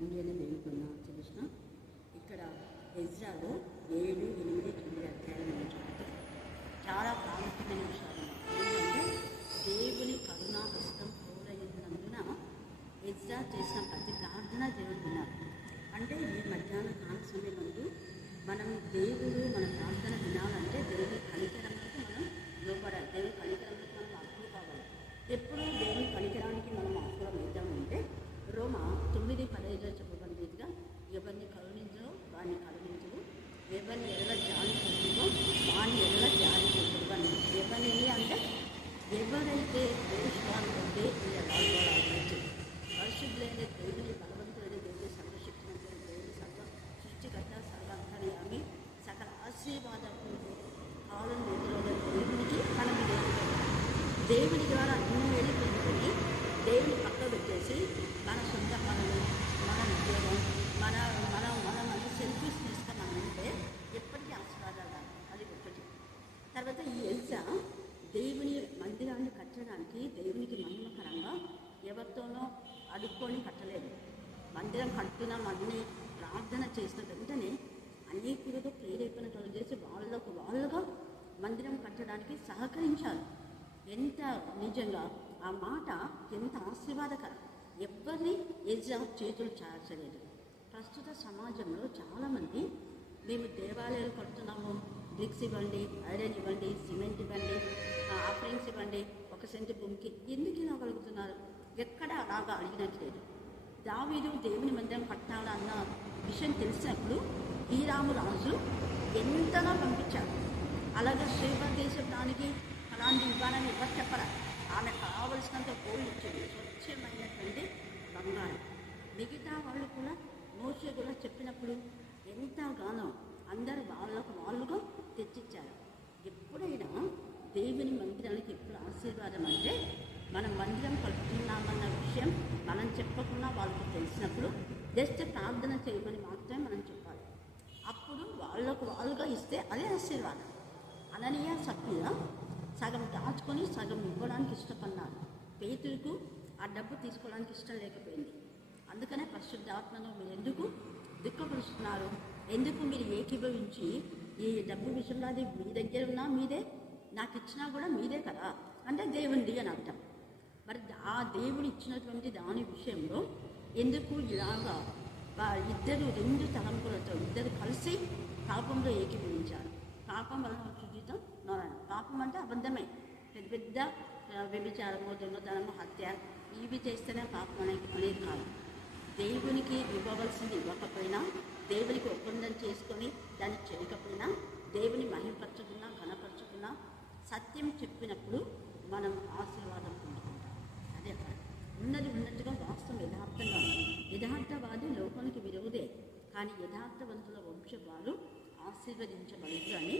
తండ్రి అని దేవుకున్న చూసిన ఇక్కడ ఎజ్రాలో 7, 8, 9 అధ్యాయాలు మనం చూస్తే చాలా ప్రాముఖ్యమైన విషయాలు ఏంటంటే దేవుని కరుణా హస్తం తోడైనందున ఎజ్రా చేసిన ప్రతి ప్రార్థన దేవుడు విన్నారు. అంటే ఈ మధ్యాహ్న కాల సమయం ముందు మనం దేవుడు మన ప్రార్థన వినాలంటే దేవుని కనికరములకు మనం లోపడాలి. దేవుని కనికరములకు మనం అర్థం కావాలి. ఎప్పుడు దేవుని కనికరానికి మనం ఆకులం ఇద్దామంటే రోమా 9:15 చెప్పబడిన రీతిగా ఎవరిని కరుణించో వాడిని కరుణించదు, ఎవరిని ఎల్ల జాలి పొందుతో వాడిని ఎల్ల జాలి పొందుతాను. ఎవరిని అంటే ఎవరైతే దేశాలు ఉంటే రాజు పరిశుద్ధులైన దేవుని బలవంతులైన దేవుని సర్వశక్తివంతులైన దేవుని సర్వ సృష్టికర్త సర్వాంతర్యామి సకల ఆశీర్వాదాలు కాలం ఎదురైన దేవునికి మనం దేవుని ద్వారా అన్ని వేలు పొందుకొని దేవుని పక్క పెట్టేసి మన సొంత పనులు, మన ఉద్యోగం, మన మన మన మన సెల్ఫిష్నెస్గా మనం ఉంటే ఎప్పటికీ ఆశీర్వాదాలు రాదు. అది ఒకటి. తర్వాత ఈ ఎల్సా దేవుని మందిరాన్ని కట్టడానికి దేవునికి మహిమకరంగా ఎవరితోనో అడుక్కొని కట్టలేదు. మందిరం కట్టుతున్నాం అన్ని ప్రార్థన చేసిన వెంటనే అనేకులతో ప్రేరేపణ చేసి వాళ్ళుగా మందిరం కట్టడానికి సహకరించారు. ఎంత నిజంగా ఆ మాట ఎంత ఆశీర్వాదకరం. ఎవరిని ఎజ్రా చేతులు చాచలేదు. ప్రస్తుత సమాజంలో చాలామంది మేము దేవాలయాలు కడుతున్నాము, బ్రిక్స్ ఇవ్వండి, ఐరన్ ఇవ్వండి, సిమెంట్ ఇవ్వండి, ఆఫరింగ్స్ ఇవ్వండి, 1 సెంటు భూమికి ఎందుకు ఇవ్వగలుగుతున్నారు? ఎక్కడ అలాగా అడిగినట్లేదు. దావీదు దేవుని మందిరం కట్టాలన్న విషయం తెలిసినప్పుడు హీరాము రాజు ఎంతగా పంపించాడు. అలాగే శ్రీలంక దేశండానికి అలాంటి ఇవ్వాలని ఎవరు చెప్పరా. ఆమె కావలసినంత గోల్డ్ ఇచ్చింది, స్వచ్ఛమైనటువంటి బంగారం. మిగతా వాళ్ళు కూడా మోషే కూడా చెప్పినప్పుడు ఎంతగానో అందరూ వాళ్ళుగా తెచ్చిచ్చారు. ఎప్పుడైనా దేవుని మందిరానికి ఎప్పుడు ఆశీర్వాదం అంటే మనం మందిరం కలుపుతున్నామన్న విషయం మనం చెప్పకుండా వాళ్ళకి తెలిసినప్పుడు జస్ట్ ప్రార్థన చేయమని మాత్రమే మనం చెప్పాలి. అప్పుడు వాళ్ళుగా ఇస్తే అదే ఆశీర్వాదం. అననీయ సభ్యుల సగం దాచుకొని సగం ఇవ్వడానికి ఇష్టపడినారు. పేతురుకు ఆ డబ్బు తీసుకోవడానికి ఇష్టం లేకపోయింది. అందుకనే పరిశుద్ధాత్మను మీరు ఎందుకు దుఃఖపరుస్తున్నారు, ఎందుకు మీరు ఏకీభవించి ఈ డబ్బు విషయంలో అది మీ దగ్గర ఉన్నా మీదే, నాకు ఇచ్చినా కూడా మీదే కదా అంటే దేవుంది అని అర్థం. మరి ఆ దేవుడు ఇచ్చినటువంటి దాని విషయంలో ఎందుకు ఇలాగా ఇద్దరు 2 తలంపులతో ఇద్దరు కలిసి పాపంలో ఏకీభవించారు. పాపం వలన వచ్చే జీవితం నోరాను. పాపం అంటే అబద్ధమే, పెద్ద వ్యభిచారము, దొంగతనము, హత్య ఇవి చేస్తేనే పాపం అనేది కాదు. దేవునికి ఇవ్వవలసింది ఇవ్వకపోయినా, దేవునికి ఒప్పందం చేసుకొని దాన్ని చేయకపోయినా, దేవుని మహిమపరచుకున్నా ఘనపరచుకున్నా, సత్యం చెప్పినప్పుడు మనం ఆశీర్వాదం పొందుకుంటాం. అదే ఉన్నట్టుగా వాస్తవం యథార్థంగా. యథార్థవాది లోకానికి విరోధే, కానీ యథార్థవంతుల వంశవారు ఆశీర్వదించబడదు అని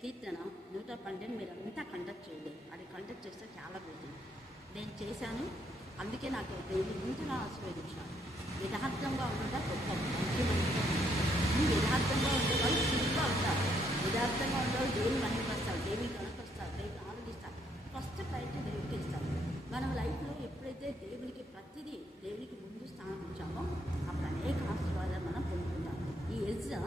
కీర్తన 112 మీరంతా కండక్ట్ చేయలేదు. అది కండక్ట్ చేస్తే చాలా పోతుంది. నేను చేశాను, అందుకే నాకు దేవుడు ఇంతగా ఆశీర్వదించాను. యథార్థంగా ఉండగా గొప్ప మంచిగా యథార్థంగా ఉండేవాళ్ళు సులువుగా ఉంటారు. యథార్థంగా ఉండేవాళ్ళు దేవుని మహిమపరుస్తారు, దేవుని కనపరుస్తారు, దేవుని ఆనందిస్తారు. ఫస్ట్ ప్రయత్న దేవుడికి ఇస్తారు. మనం లైఫ్లో ఎప్పుడైతే దేవునికి ప్రతిదీ దేవునికి ముందు స్థానం ఇచ్చామో అప్పుడు అనేక ఆశీర్వాదాలు మనం పొందుకుంటాం. ఈ ఎజ్రా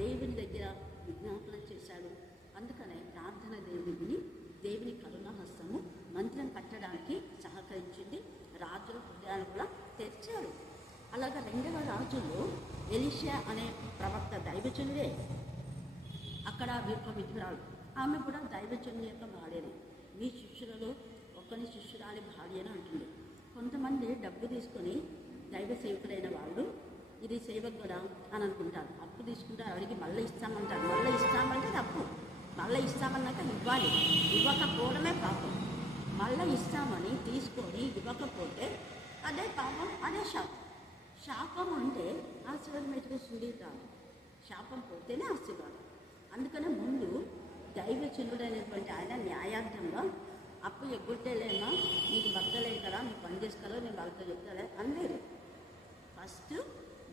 దేవుని దగ్గర విజ్ఞాపన చేశాడు. అందుకనే ప్రార్థన దేవుడిని దేవుని కరుణా హస్తము మందిరం కట్టడానికి సహకరించింది. రాజుల హృదయాన్ని కూడా తెరిచాడు. అలాగా 2వ రాజుల్లో ఎలీషా అనే ప్రవక్త దైవజనుడే. అక్కడ ఒక విధురాలు, ఆమె కూడా దైవజనుని యొక్క భార్యనే. మీ శిష్యులలో ఒకని శిష్యురాలి భార్య అని అంటుంది. కొంతమంది డబ్బు తీసుకొని దైవ సేవకులైన వాళ్ళు ఇది సేవకు కూడా అని అనుకుంటారు. అప్పు తీసుకుంటారు, అడిగి మళ్ళీ ఇస్తామంటారు. మళ్ళీ ఇస్తామంటే తప్పు. మళ్ళీ ఇస్తామన్నాక ఇవ్వాలి, ఇవ్వకపోవడమే పాపం. మళ్ళీ ఇస్తామని తీసుకొని ఇవ్వకపోతే అదే పాపం, అదే శాపం. శాపం అంటే ఆశీర్వాదం అయితే సుడీతారు, శాపం పోతేనే ఆశీర్వాదం. అందుకనే ముందు దైవచనుడైనటువంటి ఆయన న్యాయార్థంగా అప్పు ఎగ్గొట్టేలేమా, నీకు భర్తలే కదా, నీకు పని చేసుకోలో, నేను వాళ్ళతో చెప్తాలే అనలేదు. ఫస్ట్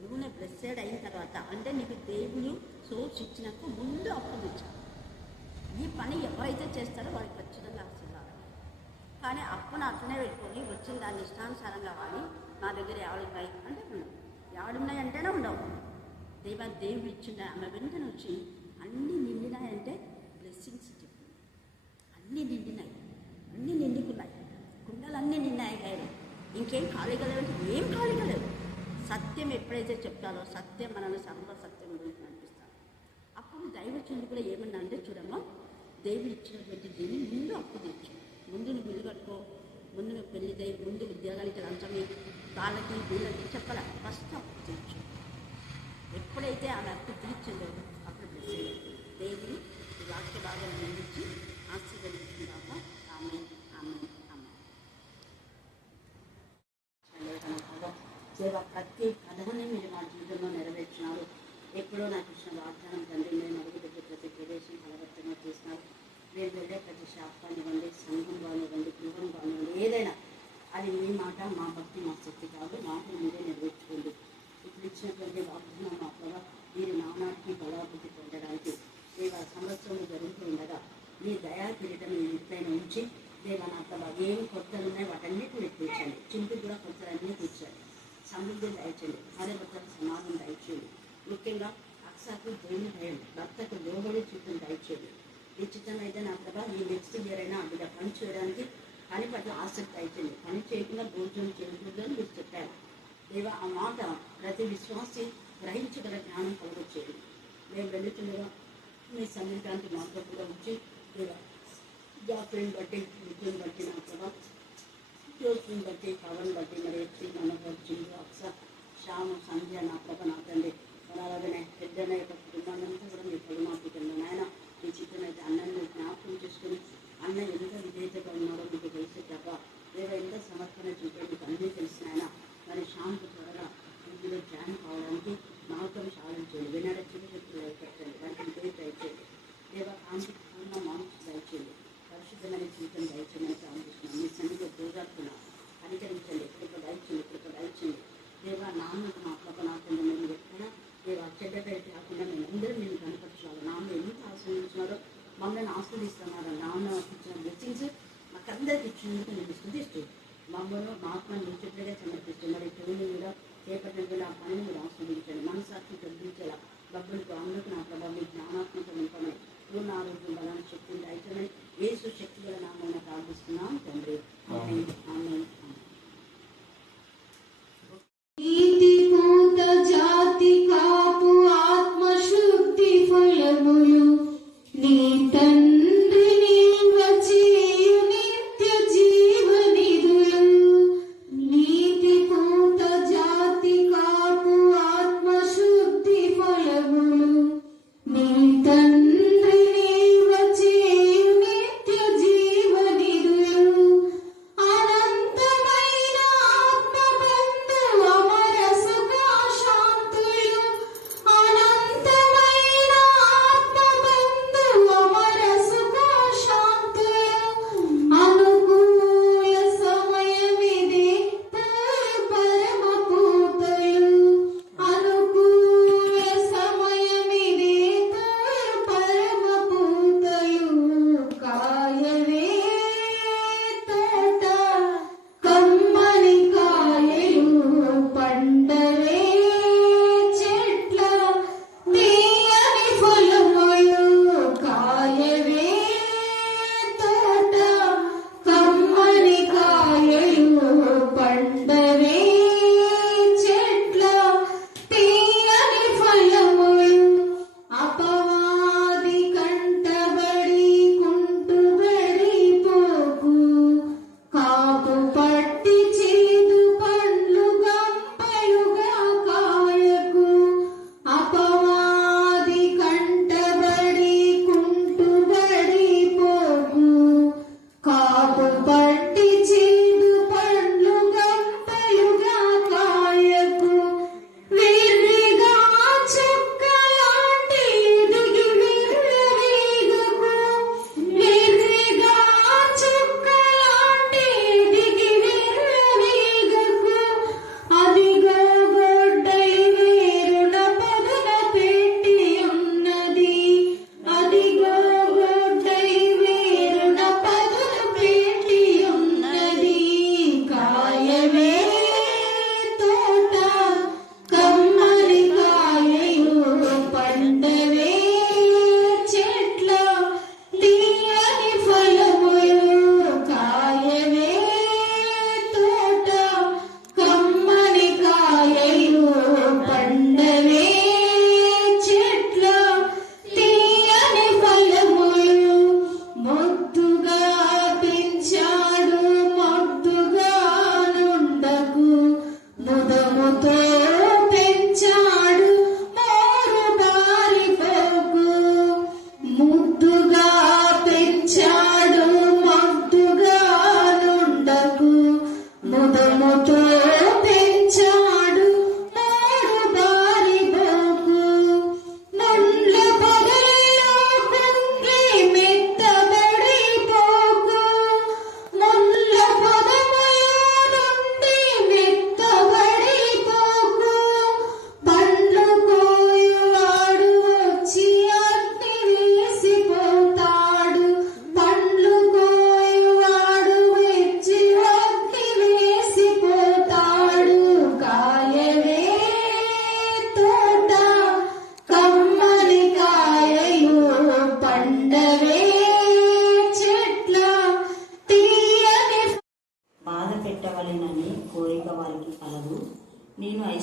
నూనె బ్లెస్సెడ్ అయిన తర్వాత, అంటే నీకు దేవుడు సోర్స్ ఇచ్చినాక ముందు అప్పు తెచ్చాను. ఈ పని ఎవరైతే చేస్తారో వారికి ఖచ్చితంగా ఆశీర్వాదం. కానీ అప్పును అట్లనే పెట్టుకొని వచ్చిన దాన్ని ఇష్టానుసారంగా వాడి నా దగ్గర 50 అంటే ఏడున్నాయంటేనే ఉండవు. దేవుడు ఇచ్చిన ఆమె వెంటనే వచ్చి అన్నీ నిండినాయంటే బ్లెస్సింగ్స్ చెప్పు. అన్నీ నిండినాయి, అన్నీ నిండుకున్నాయి, కుండలన్నీ నిండాయి గారు. ఇంకేం ఖాళీగా లేవంటే ఏం ఖాళీగా లేవు. సత్యం ఎప్పుడైతే చెప్తారో సత్యం మనల్ని సర్వసత్యం గురించి అనిపిస్తాను. అప్పుడు దైవచనుడు కూడా ఏమన్నా అంటే చూడమ్మా, దేవుడు ఇచ్చినటువంటి దీన్ని ముందు అప్పు తెచ్చు, ముందు నువ్వు ఇల్లు కట్టుకో, ముందు నువ్వు పెళ్లి చేయి, ముందు ఉద్యోగాలకి లంచమి వాళ్ళకి వీళ్ళకి చెప్పాల, ఫస్ట్ అప్పు తెచ్చు. ఎప్పుడైతే ఆమె అప్పు తీర్చిందో అప్పుడు దేవుడు ఈ వాక్య భాగం నిందించి ఆశీర్వదించుకుందాక. ఆమె ఆమె ఆమె దేవ ప్రతి కథని మీరు మా జీవితంలో నెరవేర్చినారు. ఎప్పుడో నాకు ఇచ్చిన వాగ్దానం తండ్రి, మేము అడుగుపెట్టే ప్రతి ప్రదేశం ఫలవర్తంగా చేసినారు. మేము వెళ్ళే ప్రతి శాస్త్రాన్ని ఇవ్వండి, సంఘం కానివ్వండి, గృహం కానివ్వండి, ఏదైనా అది మీ మాట, మా భక్తి, మా శక్తి కాదు, మాటలు మీరే నెరవేర్చుకోండి. ఇప్పుడు ఇచ్చినటువంటి వాగ్దానం మా ప్రభావ మీరు నానాటికి బలాభివృద్ధి పొందడానికి దేవ సంవత్సరం జరుగుతూ ఉండగా మీ దయా కిరీటం మీ ఇంట్లోనే ఉంచి దేవ నా ప్రభావ ఏం కొత్తలు ఉన్నాయి వాటన్నిటిని మీరు తీర్చండి. చింతలు కూడా కొత్తలన్నీ తీర్చండి. సమృద్ధి దయచండి, భార్య భర్తలకు సమాధానం దయచేయండి. ముఖ్యంగా అక్సాకు దేవుని భయం, భర్తకు లోబడి చిత్తం దయచేయండి. ఈ చిత్తం అయితే నా ప్రభావ ఈ నెక్స్ట్ ఇయర్ అయినా బిడ్డ పని చేయడానికి పని పట్ల ఆసక్తి అయిపోయింది. పని చేయకుండా భోజనం చేయకూడదని మీరు చెప్పారు దేవ. ఆ మాట ప్రతి విశ్వాసి గ్రహించగల జ్ఞానం కలగొచ్చేది. మేము వెళుతుండగా మీ సన్నిధానికి మాతో కూడా వచ్చి దేవ జాతుని బట్టి, విద్యను బట్టి, నా ప్రభావ జ్యోతిని బట్టి, పవన్ బట్టి, మరి ఎత్తి మనోహర్, చిందు, అక్స, శ్యాము, సంధ్య, నా ప్రభ, నా తండ్రి అలాగనే పెద్దన యొక్క కుటుంబాన్నంతా కూడా మీ పలుమాపికంలో నాయన ఈ చిత్రం అయితే అన్నని జ్ఞాపకం చేసుకుని అన్న ఎంత విధేయతగా ఉన్నాడో మీకు తెలిసే తప్ప లేదా ఎంత సమర్పణ చూపే మీకు అన్నీ తెలిసిన ఆయన మరి శాంతి త్వరగా ఇందులో జాయిన్ కావడానికి మార్గం సాధించండి. వినడ చిరుశక్తులు దయచేయండి, వాటిని పేరు దయచేయండి. దేవ కాంతి పూర్ణ మానసు దయచేయండి, పరిశుద్ధమైన జీవితం దయచేయమని ప్రారంభిస్తున్నాం. మీ సన్నిధిలో దూరాడుతున్నాం, కనికరించండి, కృప దయచేయండి, కృప దయచేయండి. దేవ నాన్నకు మా కృప నాకుండా మేము ఎక్కడ దేవ చెడ్డ పేరు కాకుండా మేము అందరూ మేము కనపరచాలి. నాన్న ఎంత ఆశ్రయించినారో మమ్మల్ని ఆస్వాదిస్తున్నారు. నాన్న ఇచ్చిన బ్లెస్సింగ్స్ మాకందరికి ఇచ్చినందుకు నేను స్తుతిస్తూ మమ్మల్ని మా ఆత్మను నిశ్చితంగా సమర్పిస్తూ మరి చెవులు కూడా చేపట్టిన ఆ పనిని మీరు ఆస్వాదించండి. మనసాక్షి తగ్గించేలా డబ్బులకు అమ్మకు నా ప్రభావం జ్ఞానాత్మక నింపమని పూర్ణ ఆరోగ్యం బలాన్ని శక్తిని దయచమని యేసు శక్తి గల నామమున ప్రార్థిస్తున్నాం తండ్రి. ఆమేన్ ఆమేన్. జాతి కాపు ఆత్మశుద్ధి ఫలములు నీ తండ్రి నిల్వచేయు నిత్య జీవనిధులు. నీతి పూత జాతి కాపు ఆత్మశుద్ధి ఫలములు నీ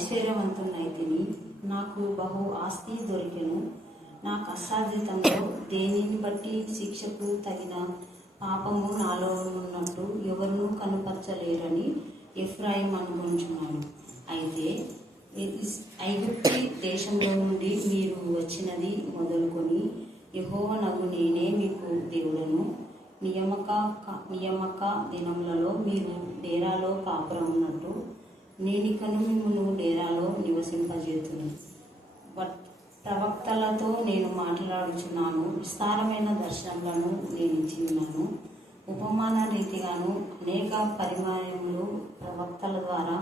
ఐశ్వర్యవంతునైతిని, నాకు బహు ఆస్తి దొరికెను. నా కష్టార్జితంలో దేనిని బట్టి శిక్షకు తగిన పాపము నాలో ఉన్నట్టు ఎవరునూ కనుపరచలేరని ఎఫ్రాయిం అనుకుంటున్నాడు. అయితే ఐగుప్తి దేశంలో నుండి మీరు వచ్చినది మొదలుకొని యెహోవానగు నేనే మీకు దేవుడను. నియామక దినములలో మీరు డేరాలో కాపురం ఉన్నట్టు నేనికను మిమ్మల్ని డేరాలో నివసింపజేతును. ప్రవక్తలతో నేను మాట్లాడుచున్నాను, విస్తారమైన దర్శనములను నేను ఇచ్చిన్నాను. ఉపమాన రీతిగాను అనేక పరిమాణములు ప్రవక్తల ద్వారా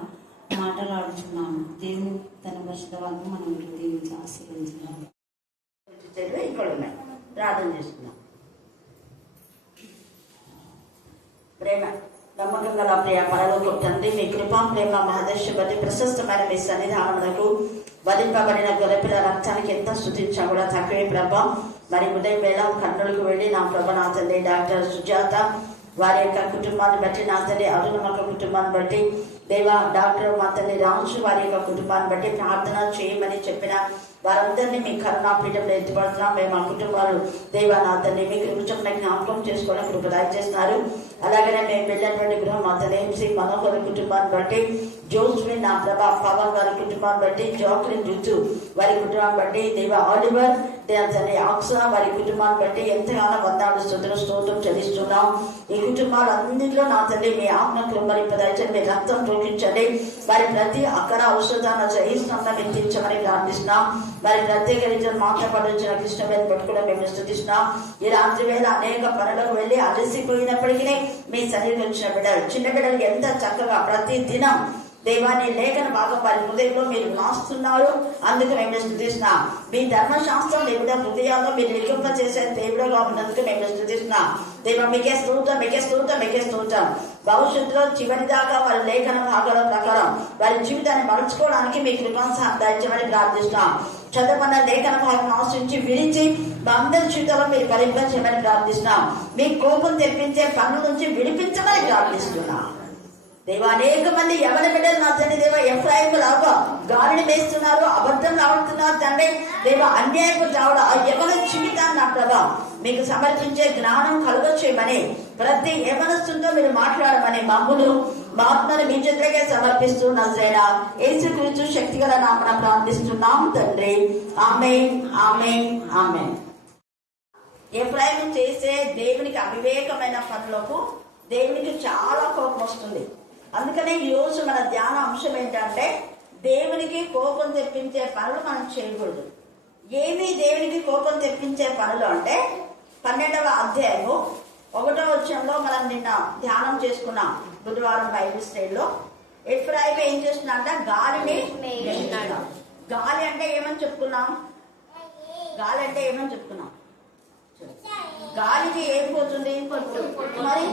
మాట్లాడుచున్నాను. దేవుని తన పరిశుద్ధ వాక్యం మనం దీవించి ఆశీర్వదించాలి. ఇక్కడ ఉన్నాయి, ప్రార్థన చేస్తున్నాం. ప్రేమ నమ్మకం గల ప్రియ పరలోక తండ్రి, మీ కృపా ప్రేమ మహదర్శి బట్టి ప్రశస్తమైన మీ సన్నిధానములకు వధింపబడిన గొర్రెపిల్ల రక్తానికి ఎంత స్తుతించా కూడా తక్కువే ప్రభా. మరి ఉదయం వేళ కర్నూలుకు వెళ్ళి నా ప్రభ నా తల్లి డాక్టర్ సుజాత వారి యొక్క కుటుంబాన్ని బట్టి, నా తల్లి అరుణమక్క కుటుంబాన్ని బట్టి, దేవా డాక్టర్ మా తల్లి రాజు వారి యొక్క కుటుంబాన్ని బట్టి ప్రార్థన చేయమని చెప్పిన వారందరినీ మీ కరుణాపీఠంలో ఎత్తిపడుతున్నాం. మేము ఆ కుటుంబాలు దేవా నా తల్లి మీ కృపచొప్పున జ్ఞాపకం చేసుకోవడం కృప దయచేస్తున్నారు. అలాగనే మేము వెళ్ళినటువంటి గృహం మా తల్లి ఎంసీ మనోహర్ కుటుంబాన్ని బట్టి, జోస్విన్ నా ప్రభా పవన్ వారి కుటుంబాన్ని బట్టి, జాక్లిన్ రుతు వారి కుటుంబాన్ని బట్టి, దేవా ఆలివర్ తల్లి ఆక్సా వారి కుటుంబాన్ని బట్టి ఎంతగానో వందాడు స్తోత్రం చెల్లిస్తున్నాం. ఈ కుటుంబాలన్నింటిలో నా తల్లి మీ ఆత్మ కృపరింపదయచండి, మీ రక్తం తోకించండి. వారి ప్రతి అక్కడ ఔషధాన్ని జయిస్తున్నా ఎత్తించమని ప్రార్థిస్తున్నాం. మరి ప్రత్యేక రీతిలో మాట్లాడుతున్న కృష్ణవేద పట్టుకుని మేము స్తుతిస్తున్నాం. ఈ రాత్రి వేళ అనేక పనులకు వెళ్ళి అలసిపోయినప్పటికీ మీ సన్నిధికి వచ్చిన బిడ్డలు, చిన్న బిడ్డలు ఎంత చక్కగా ప్రతి దినం దేవాన్ని లేఖన భాగం వారి హృదయంలో మీరు రాస్తున్నారు. అందుకు మేము స్తుతిస్తున్నాం. మీ ధర్మశాస్త్రం దేవుడ హృదయాల్లో మీరు లిఖింప చేసే దేవుడుగా ఉన్నందుకు మేము స్తుతిస్తున్నాం. దేవ మీకే స్తోత్రం, మీకే స్తోత్రం, మీకే స్తోత్రం. భవిష్యత్తులో చివరి దాకా వారి లేఖన భాగాల ప్రకారం వారి జీవితాన్ని మలుచుకోవడానికి మీ కృపాను దయచేయమని ప్రార్థిస్తున్నాం. చదవన్న లేఖన భాగం ఆశించి విరించి మా అందరి జీవితంలో మీరు ఫలింపచేయమని ప్రార్థిస్తున్నాం. మీ కోపం తెప్పించే పనుల నుంచి విడిపించమని ప్రార్థిస్తున్నాం. దేవా అనేక మంది యవన బిడ్డలు నా తండ్రి దేవ ఎఫ్రాయిము లాగా గాలిని వేస్తున్నారు, అబద్ధం రావుతున్నారు తండ్రి దేవ అన్యాయపు రావడం ఆ యవన జీవితాన్ని నా ప్రభా మీకు సమర్పించే జ్ఞానం కలుగొచ్చేయమని ప్రతి యవనస్తుతో మీరు మాట్లాడమని మమ్ములు మా ఆత్మను మీ చేతులకే సమర్పిస్తూ నజరేనా యేసుక్రీస్తు శక్తిగల నామమున ప్రార్థిస్తున్నాం తండ్రి. ఆమేన్, ఆమేన్, ఆమేన్. ఎఫ్రాయిము చేసే దేవునికి అవివేకమైన పనులకు దేవునికి చాలా కోపం వస్తుంది. అందుకనే ఈ రోజు మన ధ్యాన అంశం ఏంటంటే దేవునికి కోపం తెప్పించే పనులు మనం చేయకూడదు. ఏమి దేవునికి కోపం తెప్పించే పనులు అంటే 12వ అధ్యాయము 1వ వచనంలో మనం నిన్న ధ్యానం చేసుకున్నాం. బుధవారం బైబిల్ స్టడీలో ఎఫ్రాయిము ఏం చేస్తున్నా గాలిని వేస్తున్నాడు. గాలి అంటే ఏమని చెప్పుకున్నాం? గాలి అంటే ఏమని చెప్పుకున్నాం? గాలికి ఏం పోతుంది? మరి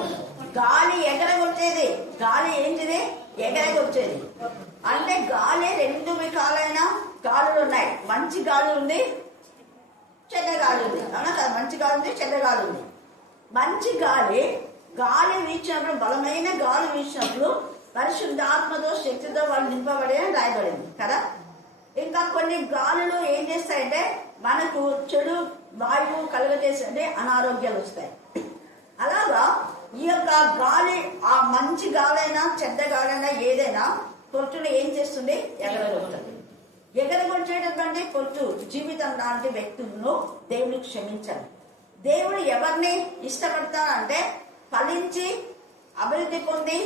గాలి ఎగరగొచ్చేది. గాలి ఏంటిది? ఎగరగొచ్చేది. అంటే గాలి 2 విధాలైన గాలులు ఉన్నాయి. మంచి గాలి ఉంది, చెడ్డ గాలి ఉంది. అవునా కదా? మంచి గాలి ఉంది, చెడ్డ గాలి ఉంది. మంచి గాలి వీచినప్పుడు, బలమైన గాలి వీచినప్పుడు పరిశుద్ధాత్మతో శక్తితో వాళ్ళు నింపబడే రాయబడింది కదా. ఇంకా కొన్ని గాలులు ఏం చేస్తాయంటే మనకు చెడు వాయువు కలుగజేసే అనారోగ్యాలు వస్తాయి. అలాగా ఈ యొక్క గాలి, ఆ మంచి గాలైనా చెడ్డ గాలైనా ఏదైనా పొట్టును ఏం చేస్తుంది? ఎగరగొడుతుంది. ఎగరగొట్టేటటువంటి పొట్టు జీవితం లాంటి వ్యక్తులను దేవుడు క్షమించాలి. దేవుడు ఎవరిని ఇష్టపడతానంటే ఫలించి అభివృద్ధి పొంది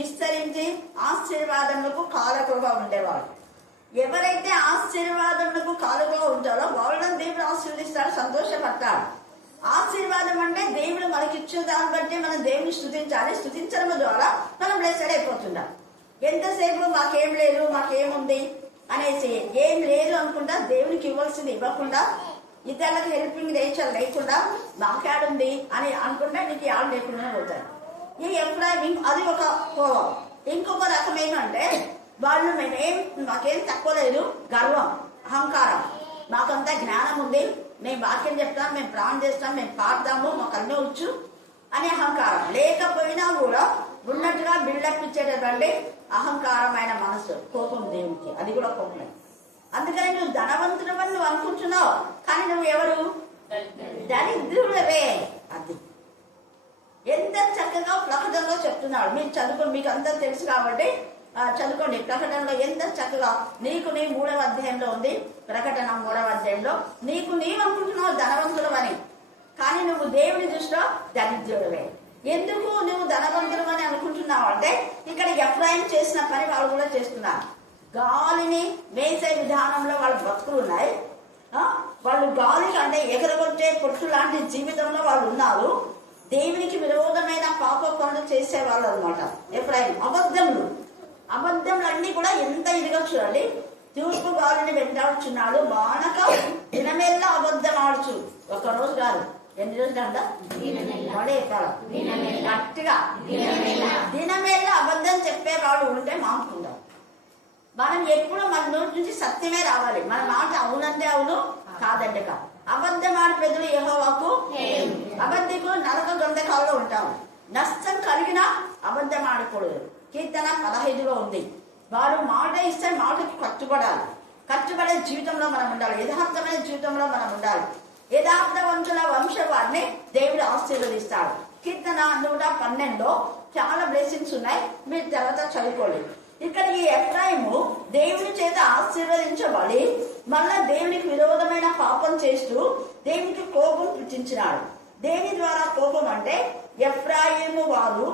విస్తరించి ఆశీర్వాదములకు కారకులుగా ఉండేవాడు. ఎవరైతే ఆశీర్వాదములకు కారకులుగా ఉంటారో వాళ్ళని దేవుడు ఆశీర్వదిస్తాడు, సంతోషపడతాడు. ఆశీర్వాదం అంటే దేవుడు మనకి ఇచ్చిన దాన్ని బట్టి మనం దేవుని స్తుతించాలి. స్తుతించడం ద్వారా మనం బ్లెస్డ్ అయిపోతున్నాం. ఎంతసేపు మాకేం లేదు, మాకేముంది అనేసి ఏం లేదు అనుకుంటా దేవునికి ఇవ్వాల్సింది ఇవ్వకుండా, ఇతరులకు హెల్పింగ్ నేచర్ లేకుండా మాకేడుంది అని అనుకుంటే నీకు యాడ్ లేకుండా పోతాయి. ఈ ఎఫ్రాయిం అది ఒక కోపం. ఇంకొక రకం ఏమంటే వాళ్ళు మాకేం తక్కువ లేదు, గర్వం, అహంకారం, మాకంతా జ్ఞానం ఉంది, మేము వాక్యం చెప్తాం, మేము ప్రాణం చేస్తాం, మేము పాడతాము, మాకు అన్నీ వచ్చు అనే అహంకారం. లేకపోయినా కూడా ఉన్నట్టుగా బిల్డప్ ఇచ్చేటటువంటి అహంకారమైన మనసు, కోపం దేవునికి, అది కూడా కోపమే. అందుకని నువ్వు ధనవంతుడవని నువ్వు అనుకుంటున్నావు, కానీ నువ్వు ఎవరు? దరిద్రుడవే. అది ఎంత చక్కగా ప్రకటనలో చెప్తున్నాడు. మీరు చదువుకోండి, మీకు అంతా తెలుసు కాబట్టి చదువుకోండి. ప్రకటనలో ఎంత చక్కగా నీకు నీ 3వ అధ్యాయంలో ఉంది. ప్రకటన 3వ అధ్యాయంలో నీకు నీవు అనుకుంటున్నావు ధనవంతుడవని, కానీ నువ్వు దేవుని దృష్టిలో దరిద్రుడవే. ఎందుకు నువ్వు ధనవంతుడు అని అనుకుంటున్నావు అంటే, ఇక్కడ ఎఫ్రాయిం చేసిన పని వాళ్ళు కూడా చేస్తున్నారు. గాలిని వేసే విధానంలో వాళ్ళ బతుకులు ఉన్నాయి. వాళ్ళు గాలికి అంటే ఎగరగొట్టే పొట్టు లాంటి జీవితంలో వాళ్ళు ఉన్నారు. దేవునికి విరోధమైన పాప పనులు చేసేవాళ్ళు అనమాట ఎఫ్రాయిం. అబద్ధములన్నీ కూడా ఎంత ఇదిగా చూడండి. తూర్పు గాలిని వెంటాడుచున్నాడు, మానక దినమెల్లా అబద్ధం ఆడుచు. ఒక రోజు కాదు, ఎన్ని రోజులు అంట? గట్టిగా దినమెల్లా అబద్ధం చెప్పే వాళ్ళు ఉంటే మానుకుందాం. మనం ఎప్పుడు మన నోటి నుంచి సత్యమే రావాలి. మన మాట అవునంటే అవును, కాదంటే కాదు. అబద్ధం ఆడి పెద్దలు యెహోవాకు, అబద్ధికులు నరక గంధకాల్లో ఉంటాము. నష్టం కలిగినా అబద్ధం ఆడకూడదు. కీర్తన 15లో ఉంది. వారు మాట ఇస్తే మాటకి కట్టుబడాలి. కట్టుబడే జీవితంలో మనం ఉండాలి. యథార్థమైన జీవితంలో మనం ఉండాలి. యథార్థవంతుల వంశవారిని దేవుడు ఆశీర్వదిస్తాడు. కీర్తన 112లో చాలా బ్లెస్సింగ్స్ ఉన్నాయి, మీరు తర్వాత చదువుకోండి. ఇక్కడ ఈ ఎఫ్రాయిము దేవుని చేత ఆశీర్వదించబడి మళ్ళా దేవునికి విరోధమైన పాపం చేస్తూ దేవునికి కోపం పుట్టించినాడు. దేని ద్వారా కోపం అంటే, ఎఫ్రాయిము వారు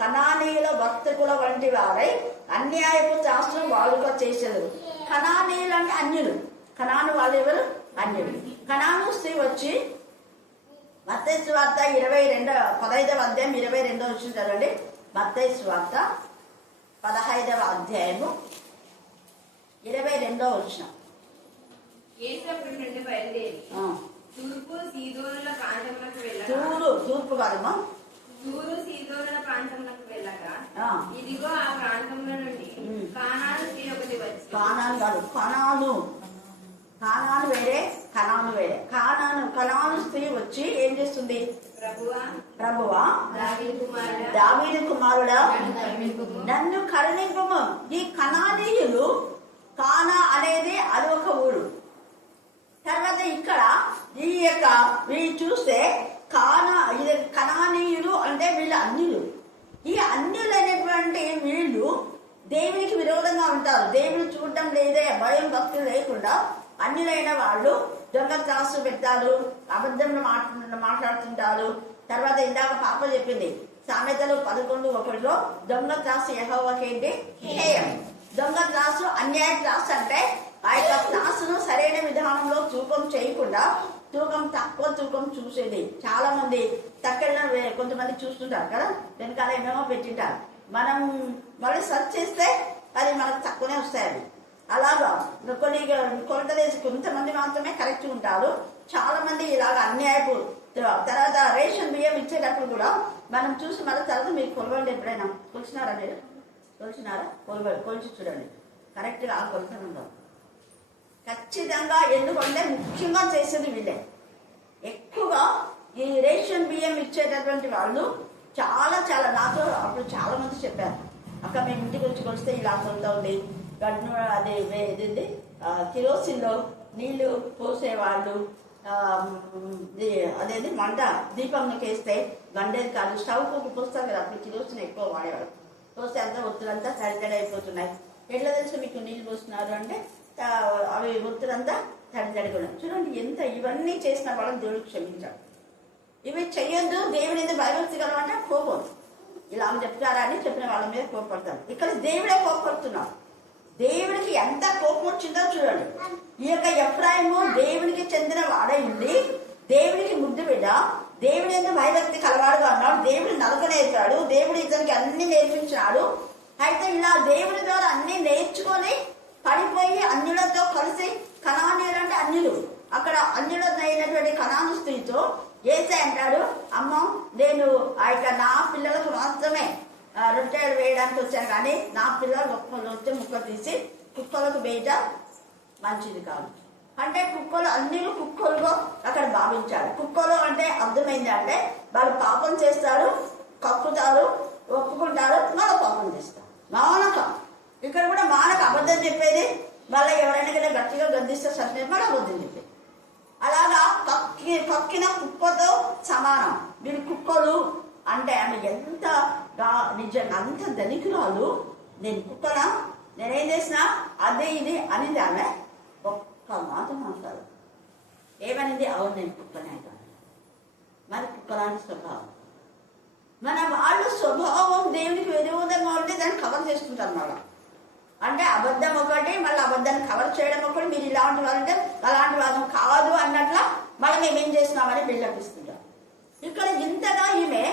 కనానీయుల వర్తకుల వంటి వారై అన్యాయపు శాస్త్రం వాడుక చేసేది. కనానీయులు అంటే అన్యులు. కనాను వాళ్ళు ఎవరు? అన్యులు. కనాను స్త్రీ వచ్చి మత్తయి సువార్త 15వ అధ్యాయం 22వ వచనం చదవండి. మత్తయి సువార్త 15వ అధ్యాయము 22వ వచనం. తూర్పు కాదమ్మా, తూరు సీదోనుల ప్రాంతములకు వెళ్ళగా ఇదిగో ఆ ప్రాంతంలో నుండి కానాను స్త్రీ ఒకటి వచ్చి. కానాను కాదు, కనాను. కానాను వేరే, కనాను వేరే. కనాను స్త్రీ వచ్చి ఏం చేస్తుంది? ప్రభువా దావీదు కుమారుడా నన్ను కరుణింపుము. ఈ కనానీయులు, కానా అనేది అది ఒక ఊరు. తర్వాత ఇక్కడ వీళ్ళు చూస్తే కనానీయులు అంటే వీళ్ళు అన్యులు. ఈ అన్యులు అనేటువంటి వీళ్ళు దేవునికి విరోధంగా ఉంటారు. దేవుని చూడటం లేదే, భయం భక్తులు లేకుండా అన్యులైన వాళ్ళు దొంగ త్రాసు పెట్టారు, అబద్ధంలో మాట్లాడుతుంటారు. తర్వాత ఇందాక పాప చెప్పింది సామెతలు 11:1లో దొంగ త్రాసు యెహోవాకేంటి? హేయం. దొంగ త్రాసు, అన్యాయ త్రాసు అంటే ఆ యొక్క త్రాసును సరైన విధానంలో తూకం చేయకుండా తక్కువ తూకం చూసేది. చాలా మంది తక్కెళ్ళ కొంతమంది చూస్తుంటారు కదా, వెనకాల ఏమేమో పెట్టింటారు. మనం మళ్ళీ సర్చ్ చేస్తే అది మనకు తక్కువనే వస్తాయి. అవి అలాగా కొన్ని కొలతలేసి కొంతమంది మాత్రమే కరెక్ట్ ఉంటారు. చాలా మంది ఇలాగ అన్యాయపు. తర్వాత రేషన్ బియ్యం ఇచ్చేటప్పుడు కూడా మనం చూసి మళ్ళీ తర్వాత మీరు కొలవండి. ఎప్పుడైనా కొలిచినారా? మీరు కొలిచినారా? కొలిచి చూడండి, కరెక్ట్గా ఆ కొలతలు ఉండవు ఖచ్చితంగా. ఎందుకంటే ముఖ్యంగా చేసేది వీళ్ళే. ఎక్కువగా ఈ రేషన్ బియ్యం ఇచ్చేటటువంటి వాళ్ళు చాలా నాతో అప్పుడు చాలా మంది చెప్పారు, అక్క మేము ఇంటికి వచ్చి కొలిస్తే ఇలా కొలత ఉంది. గడ్ను అది ఇదేంటి కిరోసిన్లో నీళ్లు పోసేవాళ్ళు, అదేంటి మంట దీపంలోకి వేస్తే గండేది కాదు, స్టవ్ పోస్తారు కదా, అప్పుడు కిరోసిన్ ఎక్కువ వాడేవాళ్ళు. పోస్తే అంతా ఒత్తులంతా తడితడి అయిపోతున్నాయి. ఎట్లా తెలుసు మీకు నీళ్ళు పోస్తున్నారు అంటే అవి ఒత్తులంతా తడితడిగా ఉన్నాయి. చూడండి ఎంత ఇవన్నీ చేసిన వాళ్ళని దేవుడు క్షమించాడు. ఇవి చెయ్యొద్దు, దేవుని మీద భయభక్తి కలవంటే కోపం. ఇలా చెప్తారా అని చెప్పిన వాళ్ళ మీద కోపడతారు. ఇక్కడ దేవుడే కోపడుతున్నాడు. దేవుడికి ఎంత కోపం వచ్చిందో చూడండి. ఈ యొక్క ఎఫ్రాయిము దేవునికి చెందిన వాడై ఉండి దేవునికి ముద్దు బిడ్డ, దేవుడి ఎందుకు భయభక్తి కలవాడుగా ఉన్నాడు. దేవుడు నడక నేర్పాడు, దేవుడు ఇతనికి అన్ని నేర్పించాడు. అయితే ఇలా దేవుడి ద్వారా అన్ని నేర్చుకొని పడిపోయి అన్యులతో కలిసి, కనానీయులు అంటే అన్యులు, అక్కడ అన్యులతో అయినటువంటి కనాను స్త్రీతో యేసయ్య అంటాడు, అమ్మ నేను ఆ యొక్క నా పిల్లలకు మాత్రమే రొట్టెలు వేయడానికి వచ్చాను, కానీ నా పిల్లలు రొట్టె ముక్క తీసి కుక్కలకు వేయట మంచిది కాదు అంటే కుక్కలు అన్నిలు కుక్కలుగా అక్కడ భావించాడు. కుక్కలు అంటే అర్థమైంది అంటే వాళ్ళు పాపం చేస్తారు, కక్కుతారు, ఒప్పుకుంటారు, మళ్ళీ పాపం చేస్తారు. మానక. ఇక్కడ కూడా మానక అబద్ధం చెప్పేది. మళ్ళీ ఎవరైనా కదా గట్టిగా గద్దిస్తే సత్యం మళ్ళీ అబద్ధం చెప్పేది. అలాగా కక్కిన కుక్కతో సమానం. వీడి కుక్కలు అంటే ఆమె ఎంత నిజంగా అంత ధనికురాలు. నేను కుక్కనా, నేనేం చేసినా అదే ఇది అనింది ఆమె. ఒక్క మాట మాట్లాడు. ఏమనింది? అవును నేను కుక్కనే. మరి కుక్కలాంటి స్వభావం. మన వాళ్ళ స్వభావం దేవునికి విరోధంగా ఉంటే దాన్ని కవర్ చేసుకుంటారు మళ్ళా. అంటే అబద్ధం ఒకటి, మళ్ళీ అబద్ధాన్ని కవర్ చేయడం ఒకటి. మీరు ఇలాంటి వాళ్ళంటే అలాంటి వాదం కాదు అన్నట్ల మళ్ళీ మేమేం చేస్తున్నామని బిల్డపిస్తుంటాం. ఇక్కడ ఇంతగా ఈమె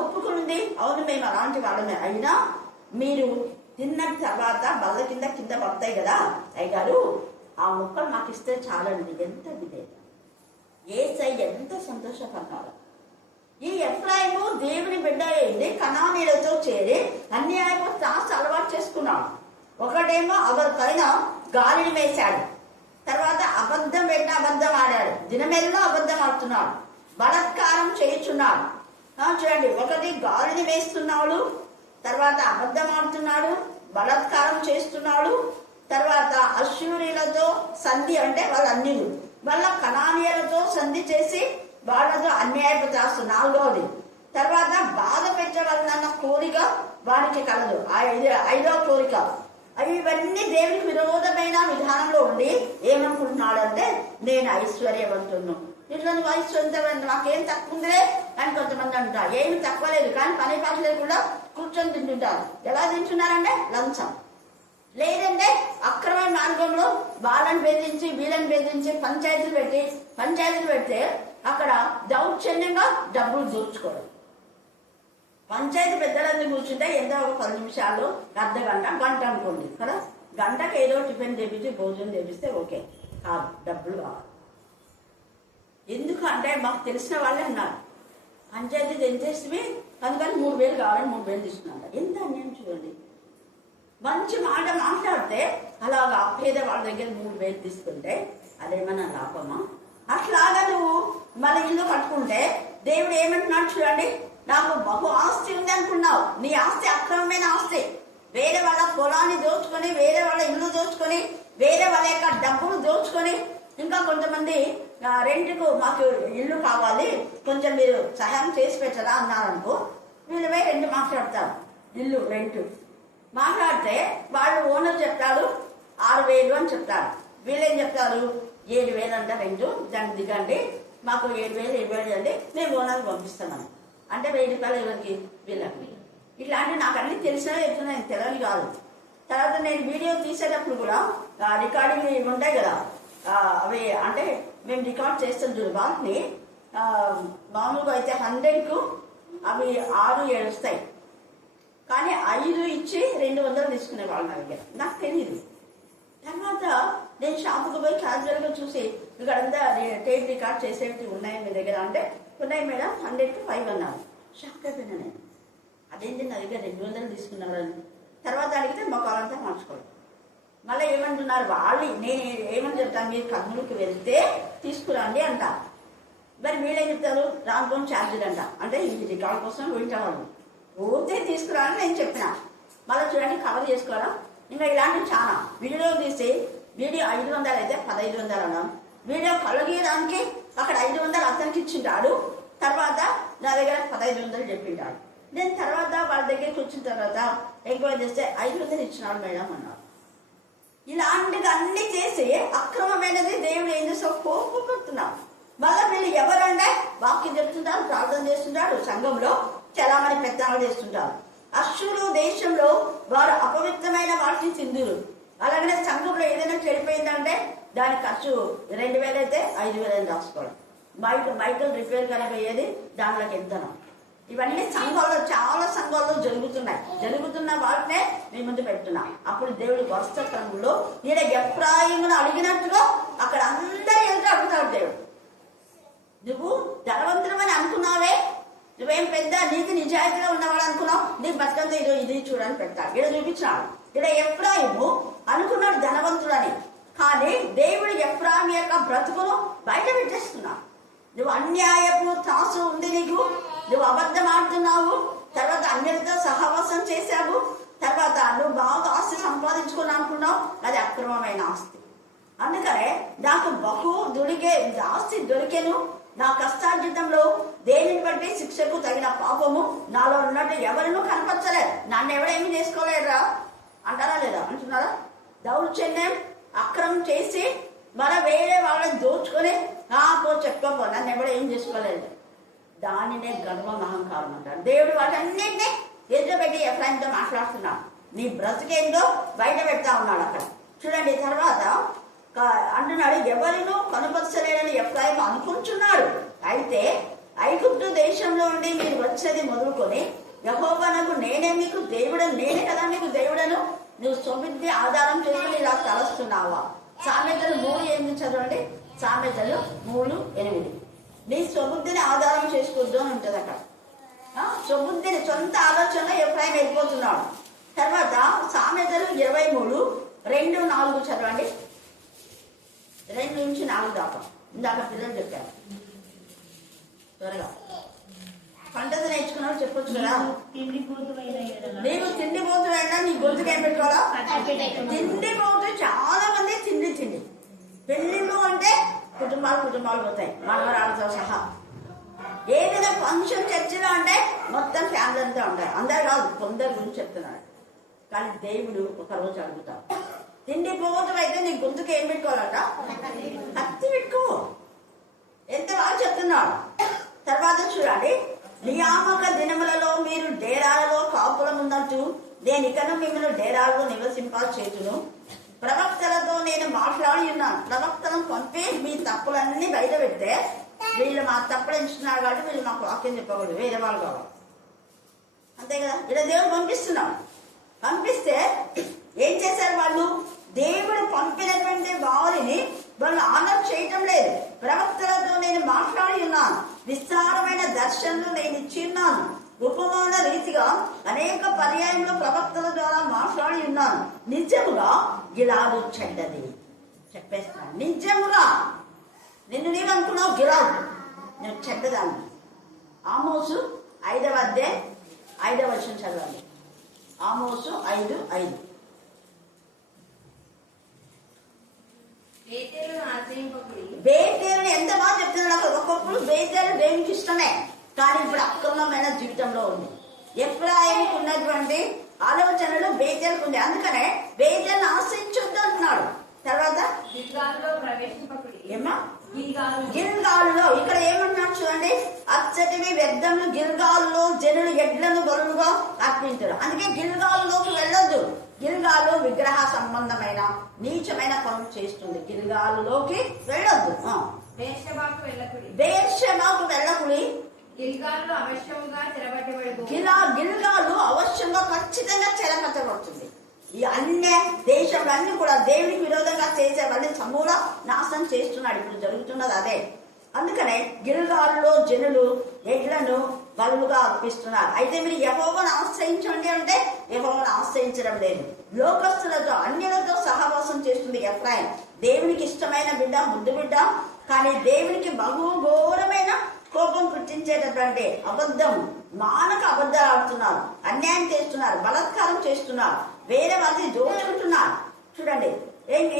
ఒప్పుకుంది, అవును మేము అలాంటి వాళ్ళమే, అయినా మీరు తిన్న తర్వాత బల్ల కింద పడతాయి కదా అయ్యగారు, ఆ ముక్కలు మాకు ఇస్తే చాలండి. ఎంత విధేయత! యేసై ఎంత సంతోషపడ్డారు. ఈ ఎఫ్రాయిము దేవుని బిడ్డ అయింది, కనానీయులతో చేరి అన్యాయపు త్రాసు అలవాటు చేసుకున్నాడు. ఒకటేమో పైన గాలిని వేశాడు, తర్వాత అబద్ధం ఆడాడు, దినమెల్లా అబద్ధం ఆడుతున్నాడు, బలాత్కారం చేయుచున్నాడు. చూడండి, ఒకటి గాలిని వేస్తున్నాడు, తర్వాత అబద్ధం ఆడుతున్నాడు, బలాత్కారం చేస్తున్నాడు, తర్వాత అశ్షూరీలతో సంధి అంటే వాళ్ళ అన్యులు, వాళ్ళ కనానీయులతో సంధి చేసి వాళ్ళతో అన్యాయపు త్రాసు. నాలుగవది, తర్వాత బాధ పెట్టవలన కోరిక వారికి కలదు. ఐదవ కోరిక. ఇవన్నీ దేవునికి విరోధమైన విధానంలో ఉండి ఏమనుకుంటున్నాడంటే నేను ఐశ్వర్యవంతును, ఇట్లా నువ్వు ఐశ్వర్యం నాకేం తక్కువ ఉందిలే అని కొంతమంది అంటారు. ఏమి తక్కువ లేదు, కానీ పని పాట లేకుండా కూర్చొని తింటుంటారు. ఎలా తింటున్నారంటే లంచం, లేదంటే అక్రమ మార్గంలో వాళ్ళని బెదిరించి వీళ్ళని బెదిరించి పంచాయతీలు పెడితే అక్కడ దౌర్జన్యంగా డబ్బులు దోచుకోవడం. పంచాయతీ పెద్దలన్నీ కూర్చుంటే ఎంతో ఒక 10 నిమిషాలు, గంట అనుకోండి కదా. గంటకు ఏదో టిఫిన్ తెప్పించి భోజనం తెప్పిస్తే ఓకే, కాదు, డబ్బులు కావాలి. ఎందుకంటే మాకు తెలిసిన వాళ్ళే ఉన్నారు, పంచాయతీ తెంచేసి అందుకని 3,000 కావాలని 3,000 తీసుకున్నారు. ఎంత అన్యాయం చూడండి. మంచి మాట మాట్లాడితే అలాగా పేద వాళ్ళ దగ్గర 3,000 తీసుకుంటే అదేమన్నా లాభమా? అట్లాగా నువ్వు మళ్ళీ ఇల్లు కట్టుకుంటే దేవుడు ఏమంటున్నాడు చూడండి, నాకు బహు ఆస్తి ఉంది అనుకున్నావు, నీ ఆస్తి అక్రమమైన ఆస్తి. వేరే వాళ్ళ పొలాన్ని దోచుకొని, వేరే వాళ్ళ ఇల్లు దోచుకొని, వేరే వాళ్ళ యొక్క డబ్బులు దోచుకొని, ఇంకా కొంతమంది రెంట్కు మాకు ఇల్లు కావాలి కొంచెం మీరు సహాయం చేసి పెట్టరా అన్నారనుకో, వీళ్ళు రెంట్ మాట్లాడతారు. ఇల్లు రెంట్ మాట్లాడితే వాళ్ళు ఓనర్ చెప్తాడు 6,000 అని చెప్తారు. వీళ్ళేం చెప్తారు 7,000 అంట రెంట్, దాన్ని దిగండి, మాకు 7,000 ఇవ్వండి, నేను ఓనర్కి పంపిస్తున్నాను అంటే 1,000 రూపాయలు ఎవరికి? వీళ్ళకి. ఇట్లాంటివి నాకు అన్ని తెలిసినా చెప్తున్నా, నేను తెలియని కాదు. తర్వాత నేను వీడియో తీసేటప్పుడు కూడా రికార్డింగ్ ఇవి ఉంటాయి కదా, అవి అంటే మేము రికార్డ్ చేస్తాం చూడు, వాటిని మామూలుగా అయితే 100కు అవి 6-7 వస్తాయి, కానీ 5 ఇచ్చి 200 తీసుకునే వాళ్ళు నా దగ్గర. నాకు తెలియదు. తర్వాత నేను షాపుకు పోయి క్యాజువల్గా చూసి ఇక్కడంతా టేప్ రికార్డ్ చేసేవి ఉన్నాయి మీ దగ్గర అంటే, ఉన్నాయి మేడం, 100కు 5 అన్నారు. షాక్ అయిపోయినా నేను. అదేంటి నా దగ్గర 200 తీసుకున్నారని. తర్వాత అడిగితే మొక్కలంతా మార్చుకోవాలి. మళ్ళీ ఏమంటున్నారు వాళ్ళు, నేను ఏమని చెప్తాను, మీరు కర్నూలుకి వెళ్తే తీసుకురండి అంట. మరి వీళ్ళేం చెప్తారు, రానుకొని ఛార్జీలు అంట. అంటే ఇది రికార్డ్ కోసం వింటాను, పోతే తీసుకురాని నేను చెప్పిన. మళ్ళీ చూడండి, కవర్ చేసుకోవడం. ఇంకా ఇలాంటివి చాలా వీడియో తీసి, వీడియో 500 అయితే 1,500 అన్నాం. వీడియో కలగడానికి అక్కడ 500 అతనికి ఇచ్చింటాడు, తర్వాత నా దగ్గర 1,500 చెప్పింటాడు. నేను తర్వాత వాళ్ళ దగ్గరికి వచ్చిన తర్వాత ఎంక్వైరీ చేస్తే 500 ఇచ్చినాడు మేడం అన్నాడు. ఇలాంటివి అన్ని చేసి అక్రమమైనది దేవుడు ఏం చేస్తావు కోరుకుంటున్నాడు. మళ్ళీ వీళ్ళు ఎవరంటే వాక్యం చెప్తుంటారు, ప్రార్థన చేస్తుంటారు, సంఘంలో చలామణి పెత్తనాలు చేస్తుంటారు. అశ్షూరు దేశంలో వారు అపవిత్రమైన వాటిని తిందురు. అలాగనే సంఘంలో ఏదైనా చెడిపోయిందంటే దాని ఖర్చు 2,000 అయితే 5,000 రాసుకోవడం. మైకల్ రిపేర్ ఖరాబ్ అయ్యేది, దానిలోకి ఎంతనో. ఇవన్నీ సంఘాల్లో చాలా సంఘాల్లో జరుగుతున్న వాటినే మీ ముందు పెడుతున్నాం. అప్పుడు దేవుడు వర్షక్రమంలో ఈయన ఎఫ్రాయిమును అడిగినట్టుగా అక్కడ అందరూ వెళ్తే అడుగుతాడు దేవుడు. నువ్వు ధనవంతుడమని అనుకున్నావే, నువ్వేం పెద్ద నీకు నిజాయితీగా ఉన్నవాడు అనుకున్నావు, నీకు బతుకంతా ఇది చూడని పెడతాడు. ఇక్కడ చూపించినాడు. ఇక్కడ ఎఫ్రాయిము అనుకున్నాడు ధనవంతుడని, కానీ దేవుడు ఎఫ్రాయిము యొక్క బ్రతుకును బయట పెట్టేస్తున్నావు. నువ్వు అన్యాయపు త్రాసు ఉంది నీకు, నువ్వు అబద్ధం ఆడుతున్నావు, తర్వాత అన్యులతో సహవాసం చేశావు, తర్వాత తర్వాత నువ్వు బాగా ఆస్తి సంపాదించుకుని అనుకున్నావు, అది అక్రమమైన ఆస్తి. అందుకనే నాకు ఆస్తి దొరికెను, నా కష్టార్జితంలో దేనిని బట్టి శిక్షకు తగిన పాపము నాలో ఉన్నట్టు ఎవరినూ కనపరచలేదు, నన్ను ఎవడేమీ చేసుకోలేదురా అంటారా లేదా అంటున్నారా? దౌర్జన్యం అక్రమం చేసి వేరే వాళ్ళని దోచుకొని చెప్పుకోపో నన్ను ఎవడేం చేసుకోలేదు, దానినే గర్వం అహంకారం అంటారు. దేవుడు వాటన్నింటినీ ఎదురుపెట్టి ఎఫ్రాయిమ్తో మాట్లాడుతున్నాడు. నీ బ్రతికేందో బయట పెడతా ఉన్నాడు అక్కడ. చూడండి, తర్వాత అంటున్నాడు, ఎవరినూ కనుపరచలేదని ఎఫ్రాయిము అనుకుంటున్నాడు. అయితే ఐగుప్తు దేశంలో ఉండి మీరు వచ్చేది మొదలుకొని యెహోవానకు నేనే మీకు దేవుడను, నేనే కదా మీకు దేవుడను, నువ్వు స్వబుద్ధి ఆధారం చేసుకుని ఇలా తలస్తున్నావా? సామెతలు 3:8 చదవండి. సామెతలు 3:8. నీ స్వబుద్ధిని ఆధారం చేసుకోవద్దు అని ఉంటుంది అక్కడ. స్వబుద్ధిని సొంత ఆలోచన ఎఫ్రాయిము వెళ్ళిపోతున్నాడు. తర్వాత సామెతలు 23:2-4 చదవండి. 2-4 దాకా. ఇందాక పిల్లలు చెప్పారు. త్వరగా పంటలు నేర్చుకున్నావు చెప్పొచ్చు కదా. నీవు తిండిపోతు అయినా నీ గొంతుకు ఏం పెట్టుకోవాలా? తిండిపోతు. చాలా మంది తిండి పెళ్లిళ్ళు అంటే కుటుంబాలు పోతాయి, మనవరాలతో సహా. ఏదైనా ఫంక్షన్ చర్చిలో అంటే మొత్తం ఫ్యామిలీ అంతా ఉంటారు. అందరు కాదు, కొందరు గురించి చెప్తున్నాడు. కానీ దేవుడు ఒక రోజు అడుగుతాం, తిండిపోతు అయితే నీ గొంతుకు ఏం పెట్టుకోవాలట? కత్తి పెట్టుకో. ఎంత బాగా చెప్తున్నాడు. తర్వాత చూడండి, నియామక దినములలో మీరు డేరాలలో కాపులం ఉన్నట్టు నేను ఇకను మిమ్మల్ని డేరాలలో నివసింపచేయుదును. ప్రవక్తలతో నేను మాట్లాడి ఉన్నాను. ప్రవక్తలను పంపి మీ తప్పులన్నీ బయట పెడితే వీళ్ళు మా తప్పులు ఎంచుతున్నారు కాబట్టి వీళ్ళు మాకు వాక్యం చెప్పకూడదు, వేరే వాళ్ళు కావాలి, అంతే కదా. ఇలా దేవుడు పంపిస్తున్నాడు. పంపిస్తే ఏం చేశారు వాళ్ళు? దేవుడు పంపినటువంటి వారిని వాళ్ళు ఆనర్ చేయటం లేదు. ప్రవక్తలతో నేను మాట్లాడి ఉన్నాను, విస్తారమైన దర్శనలు నేను ఇచ్చి ఉన్నాను, ఉపమాన రీతిగా అనేక పర్యాయంలో ప్రవక్తల ద్వారా మాట్లాడి ఉన్నాను. నిజముగా గిలాదు చెడ్డది చెప్పేస్తున్నాను. నిజముగా నిన్ను నీవనుకున్నావు గిలాదు, నేను చెడ్డదాన్ని. ఆమోసు 5వ అధ్యాయం 5వ వచనం చదవాలి. ఆమోసు 5:5. బేతేలుని ఎంత బాగా చెప్తున్నాడు అక్కడ. ఒకప్పుడు బేతేలు దేవునికి ఇష్టమే, కానీ ఇప్పుడు అక్రమమైన జీవితంలో ఉంది. ఎఫ్రాయిముకు ఉన్నటువంటి ఆలోచనలు బేతేలుకు ఉంది. అందుకనే బేతేలుని ఆశ్రయించొద్దు అంటున్నాడు. తర్వాత ఏమా గిల్గాలులో ఇక్కడ ఏమంటున్నాడు చూడండి, అచ్చటివి వ్యర్థములు గిల్గాలులో జనులు ఎడ్లను బరువుగా అర్పించారు. అందుకే గిల్గాలులోకి వెళ్ళొద్దు. గిల్గాలు విగ్రహ సంబంధమైన నీచమైన పనులు చేస్తుంది. గిల్గాలులోకి వెళ్ళొద్దు. బేర్షెబాకు వెళ్ళకుడి. గిల్గాలు అవశ్యంగా ఖచ్చితంగా చెరపట్టబడుతుంది. ఈ అన్య దేశంలో అన్ని కూడా దేవునికి విరోధంగా చేసేవన్నీ సమూల నాశనం చేస్తున్నాడు. ఇప్పుడు జరుగుతున్నది అదే. అందుకనే గిల్గాలులో జనులు ఎడ్లను బలుగా అర్పిస్తున్నారు. అయితే మీరు యెహోవాను ఆశ్రయించండి అంటే యెహోవాను ఆశ్రయించడం లేదు. లోకస్తులతో అన్యులతో సహవాసం చేస్తుంది ఎఫ్రాయిం. దేవునికి ఇష్టమైన బిడ్డ, ముద్దు బిడ్డ, కానీ దేవునికి బహు ఘోరమైన కోపం పుట్టించేటటువంటి అబద్ధం, మానక అబద్ధాలు ఆడుతున్నారు, అన్యాయం చేస్తున్నారు, బలాత్కారం చేస్తున్నారు, వేరే వారిని దోచుకుంటున్నారు. చూడండి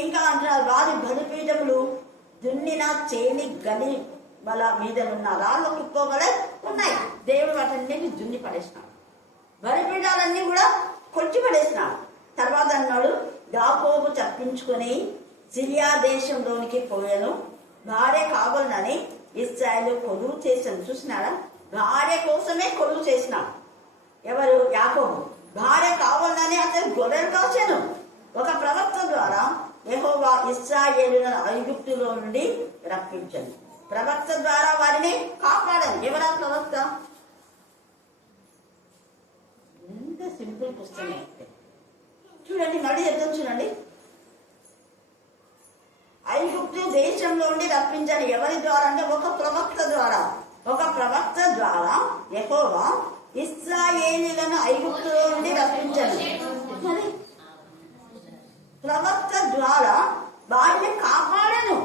ఇంకా అంటున్నారు, వారి బలిపీఠములు దున్నిన చేని గని వాళ్ళ మీద ఉన్న రాళ్ళు కుప్పవలే ఉన్నాయి. దేవుడు వాటన్నిటిని దున్ని పడేసినాడు. బలిపీఠాలన్నీ కూడా కొట్టి పడేసినాడు. తర్వాత అన్నాడు, యాకోబు తప్పించుకొని సిరియా దేశంలోనికి పోయాను, భార్య కావాలని ఇశ్రాయేలు కొలువు చేశాను. చూసినారా, భార్య కోసమే కొలువు చేసినాడు. ఎవరు? యాకోబు. భార్య కావాలని అతను గొర్రెలు కాచాను. ఒక ప్రవక్త ద్వారా యెహోవా ఇశ్రాయేలులను ఐగుప్తులో నుండి రప్పించాను. ప్రవక్త ద్వారా వారిని కాపాడాను. ఎవరా ప్రవక్త? ఎంత సింపుల్ పుస్తకం అయితే చూడండి, మళ్ళీ చెప్తాం చూడండి. ఐగుప్తు దేశంలో నుండి రప్పించాను. ఎవరి ద్వారా అంటే ఒక ప్రవక్త ద్వారా. ఒక ప్రవక్త ద్వారా యెహోవా ఇశ్రాయేలీయులను ఐగుప్తులో నుండి రప్పించాను. మరి ప్రవక్త ద్వారా వారిని కాపాడాను.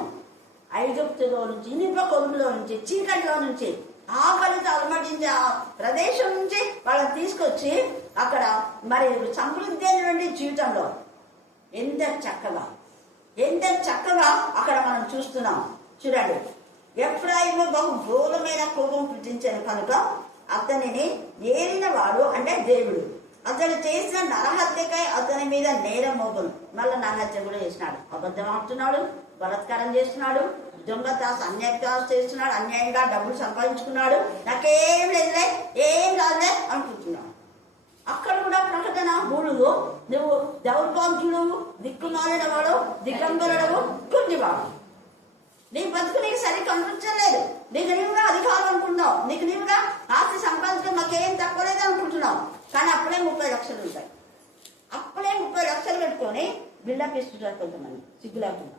ఐగుప్తులో నుంచి, ఇనుప కొలుములో నుంచి, చీకటిలో నుంచి, ఆకలితో అలమటించే ఆ ప్రదేశం నుంచి వాళ్ళని తీసుకొచ్చి అక్కడ మరి సమృద్ధి అయినటువంటి జీవితంలో ఎంత చక్కగా అక్కడ మనం చూస్తున్నాం. చూడండి, ఎఫ్రాయిము బహు ఘోరమైన కోపం పుట్టించాను కనుక అతనిని ఏలిన వాడు అంటే దేవుడు అతను చేసిన నరహత్యకై అతని మీద నేరం మోపును. మళ్ళీ నరహత్య కూడా చేసినాడు, అబద్ధం ఆడుతున్నాడు, బలాత్కారం చేస్తున్నాడు, దొంగతాసు అన్యాయతాసు చేస్తున్నాడు, అన్యాయంగా డబ్బులు సంపాదించుకున్నాడు, నాకేం లేదులే ఏం కాదులే అనుకుంటున్నాడు. అక్కడ కూడా ప్రకటన మూడులో నువ్వు దౌర్భాగ్యుడు, దిక్కుమాలిన వాడు, దిగంబరుడు, గుడ్డివాడు, నీ బతుకు నీకు సరిగ్గా కనిపించలేదు, నీకు నీవుగా అధికారం అనుకుంటున్నావు, నీకు నీవుగా ఆస్తి సంపాదించుకుని మాకేం తక్కువ లేదు అనుకుంటున్నావు. కానీ అప్పుడే 30 లక్షలు ఉంటాయి. అప్పుడే 30 లక్షలు పెట్టుకొని బిల్డప్ ఇస్తుంటారు కొంతమంది సిగ్గు లేకుండా.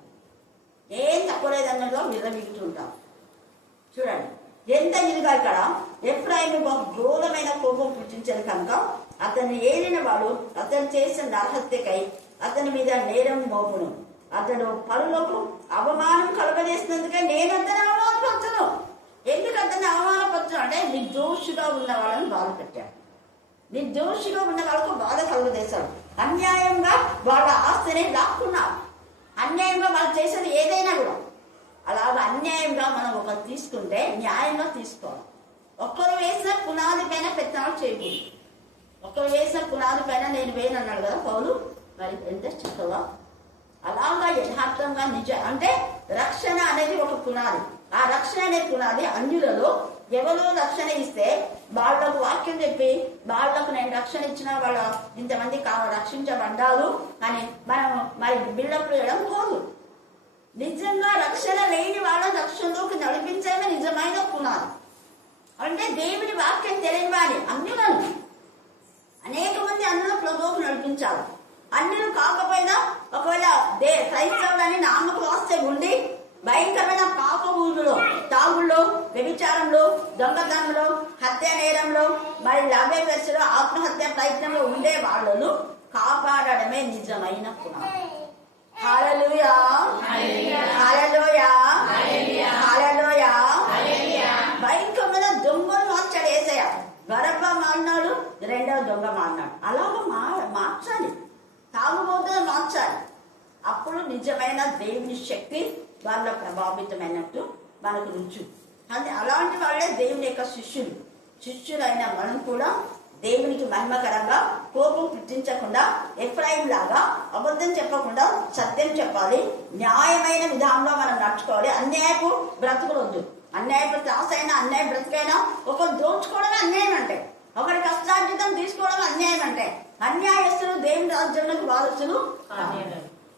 ఏం తక్కువ లేదన్నదో విర్రమిగుతుంటాం. చూడండి ఎంత ఇదిగా ఇక్కడ ఎఫ్రాయిము ఘోరమైన కోపం పుట్టించారు కనుక అతన్ని ఏలిన వాడు అతను చేసిన నరహత్యకై అతని మీద నేరం మోపును. అతడు పరులకు అవమానం కలగజేసినందుకే నేను అతను అవమానపరచను. ఎందుకు అతన్ని అవమానపరచను అంటే నిర్దోషిగా ఉన్న వాళ్ళని బాధ పెట్టాడు, నిర్దోషిగా ఉన్న వాళ్ళకు బాధ కలుగజేశాడు. అన్యాయంగా వాళ్ళ ఆస్తిని లాక్కున్నారు, అన్యాయంగా వాళ్ళు చేసేది ఏదైనా కూడా అలాగ అన్యాయంగా మనం ఒకరు తీసుకుంటే న్యాయంగా తీసుకోవాలి. ఒక్కరు వేసిన పునాది పైన పెత్తనాలు చేయకూడదు. ఒక్కరు వేసిన పునాది పైన నేను వేయను అన్నాడు కదా పౌలు, మరి ఎంత చక్కగా అలాగా యథార్థంగా అంటే రక్షణ అనేది ఒక పునాది. ఆ రక్షణ అనే పునాది అన్యులలో ఎవరో రక్షణ ఇస్తే వాళ్ళకు వాక్యం చెప్పి వాళ్ళకు నేను రక్షణ ఇచ్చిన వాళ్ళ ఇంతమంది రక్షించబడ్డారు అని మనం మరి బిల్డప్ వేయడం పోదు. నిజంగా రక్షణ లేని వాళ్ళ రక్షణలోకి నడిపించడమే నిజమైన పునాది. అంటే దేవుని వాక్యం తెలియని వారి అన్యులను అనేక మంది అన్యుల ప్రభువుకు నడిపించాలి. అన్యులు కాకపోయినా ఒకవేళ క్రైస్తవులని నామకు వస్తే ఉండి భయంకరమైన పాప ఊళ్ళలో తాగుల్లో, వ్యభిచారంలో, దొంగతనంలో, హత్య నేరంలో, మరి లవ్యవేశలో, ఆత్మహత్య ప్రయత్నంలో ఉండే వాళ్ళను కాపాడడమే నిజమైన పునాది. హల్లెలూయా, హల్లెలూయా, హల్లెలూయా. భయంకరమైన దొంగను మార్చాడు యేసయ్య. గరబ్బ మారినాడు, రెండవ దొంగ మారినాడు. అలాగే మార్చాలి, తాగుబోతులను మార్చాలి. అప్పుడు నిజమైన దేవుని శక్తి వాళ్ళ ప్రభావితమైనట్టు మనకు రుచి. అలాంటి వాళ్ళే దేవుని యొక్క శిష్యులైన మనం కూడా దేవునికి మహిమకరంగా కోపం పుట్టించకుండా ఎఫ్రాయిం లాగా అబద్ధం చెప్పకుండా సత్యం చెప్పాలి. న్యాయమైన విధానంలో మనం నడుచుకోవాలి. అన్యాయపు బ్రతుకులొద్దు. అన్యాయపు త్రాసైనా అన్యాయ బ్రతుకైనా ఒకరు దోచుకోవడమే అన్యాయం అంటే, ఒకరి కష్టార్జితం తీసుకోవడం అన్యాయం అంటే, అన్యాయస్తులు దేవుని రాజ్యంలోకి వారసులు.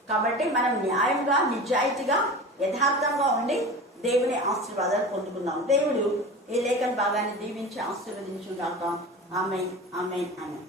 కాబట్టి మనం న్యాయంగా, నిజాయితీగా, యథార్థంగా ఉండి దేవుని ఆశీర్వాదాలు పొందుకుందాం. దేవుడు ఈ లేఖన భాగాన్ని దీవించి ఆశీర్వదించుగాక. ఆమేన్, ఆమేన్, ఆమేన్.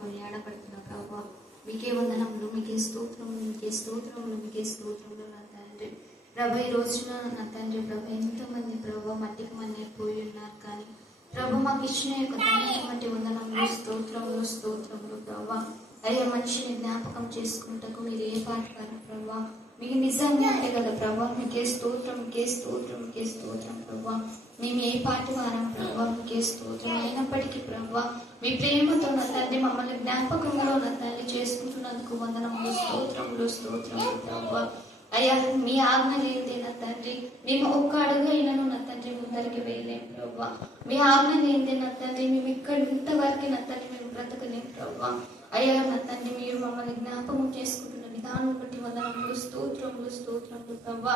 కొనియాడబడుతున్న ప్రభావ మీకే వందనములు, మీకే స్తోత్రములు, మీకే స్తోత్రములు, మీకే స్తోత్రములు నా తండ్రి. ప్రభు ఈ రోజున నా తండ్రి ప్రభు ఎంతోమంది ప్రభు మట్టికి మళ్ళీ పోయి ఉన్నారు, కానీ ప్రభు మాకు ఇచ్చిన యొక్క ధన్యటువంటి వందనములు, స్తోత్రములు, స్తోత్రములు ప్రభు. అయ్యా మనిషిని జ్ఞాపకం చేసుకుంటకు మీరు ఏ పాటగారు ప్రభు, మీకు నిజంగా అంటే కదా ప్రభా, మీకే స్తోత్రం, మీకే స్తోత్రం, మీకే స్తోత్రం ప్రభా. మేము ఏ పాటి వారం ప్రభా, మీకే స్తోత్రం. అయినప్పటికీ ప్రభా మీ ప్రేమతో నా తండ్రి మమ్మల్ని జ్ఞాపకంలో నా తండ్రి చేసుకుంటున్నందుకు వందనములు, స్తోత్రములు, స్తోత్రములు ప్రభా. అయ్యా మీ ఆజ్ఞ లేదే నా తండ్రి మేము ఒక్క అడుగు అయినను నా తండ్రి ముందరికి వేయలేం ప్రభా. మీ ఆజ్ఞ లేదే నా తండ్రి మేము ఇక్కడ ఇంతవరకు నా తండ్రి మేము బ్రతకలేం ప్రభా. అయ్యా నా తండ్రి మీరు మమ్మల్ని జ్ఞాపకం చేసుకుంటున్న విధానం బట్టి వందనములు, స్తోత్రములు, స్తోత్రములు ప్రభా.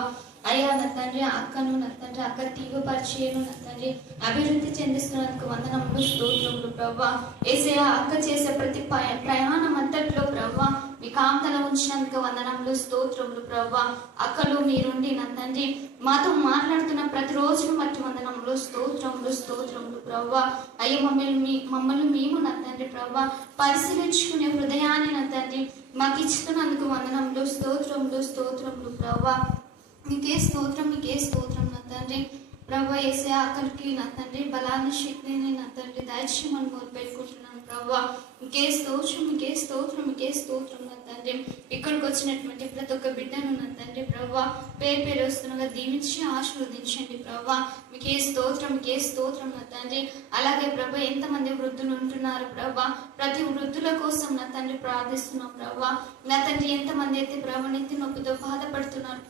అయ్యా నా తండ్రి అక్కను నా తండ్రి అక్క తీగ పరిచయను నా తండ్రి అభివృద్ధి చెందిస్తున్నందుకు వందనములు, స్తోత్రములు ప్రభా. ఏసయ్య అక్క చేసే ప్రతి ప్రయాణం అంతట్లో ప్రభా మీ కాంతలో ఉంచినందుకు వందనములు, స్తోత్రములు ప్రభా. అక్కలు మీరుండి నా తండ్రి మాతో మాట్లాడుతున్న ప్రతిరోజును బట్టి వందనములు, స్తోత్రములు, స్తోత్రములు ప్రభా. అయ్యో మమ్మల్ని మేము నా తండ్రి ప్రభా పరిశీలించుకునే హృదయాన్ని నా తండ్రి మాకు ఇచ్చినందుకు వందనములు, స్తోత్రములు, స్తోత్రములు ప్రభా. మీకే స్తోత్రం, మీకే స్తోత్రం నా తండ్రి. ప్రభా ఏసే ఆఖరికి నా తండ్రి బలాన్ని శక్తిని నా తండ్రి దయచేయమని మొదలుపెట్టుకుంటున్నాను ప్రభా. మీకే స్తోత్రం, మీకే స్తోత్రం, మీకే స్తోత్రం నా తండ్రి. ఇక్కడికి వచ్చినటువంటి ప్రతి ఒక్క బిడ్డను నా తండ్రి ప్రభా పేరు పేరు వస్తున్నగా దీవించి ఆశీర్వదించండి ప్రభా. మీకే స్తోత్రం, మీకే స్తోత్రం నా తండ్రి. అలాగే ప్రభా ఎంతమంది వృద్ధులు ఉంటున్నారు ప్రభా, ప్రతి వృద్ధుల కోసం నా తండ్రి ప్రార్థిస్తున్నాం ప్రభా. నా తండ్రి ఎంతమంది అయితే ప్రభా నెత్తి నొప్పితో బాధపడుతున్నారు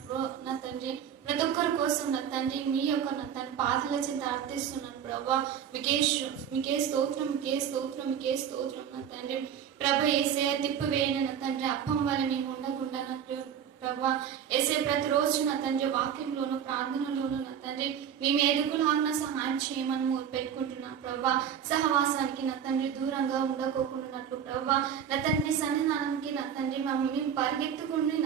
నా తండ్రి, ప్రతి ఒక్కరి కోసం నా తండ్రి మీ యొక్క నా తండ్రి పాదల చెంత అర్థిస్తున్నాను ప్రభా. మీకే స్తోత్రం, మీకే స్తోత్రం, మీకే స్తోత్రం నా తండ్రి. ప్రభా ఏసే తిప్పివేయని నా తండ్రి అప్పం వల్ల మేము ఉండకుండా ప్రభా ఏసే ప్రతిరోజు నా తండ్రి వాక్యంలోను ప్రార్థనలోను నా తండ్రి మేము ఎదుగులాగా సహాయం చేయమని పెట్టుకుంటున్నాం ప్రభా. సహవాసానికి నా తండ్రి దూరంగా ఉండకోకుండా ప్రభా, నా తండ్రి సన్నిధానానికి నా తండ్రి మేము పరిగెత్తుకుని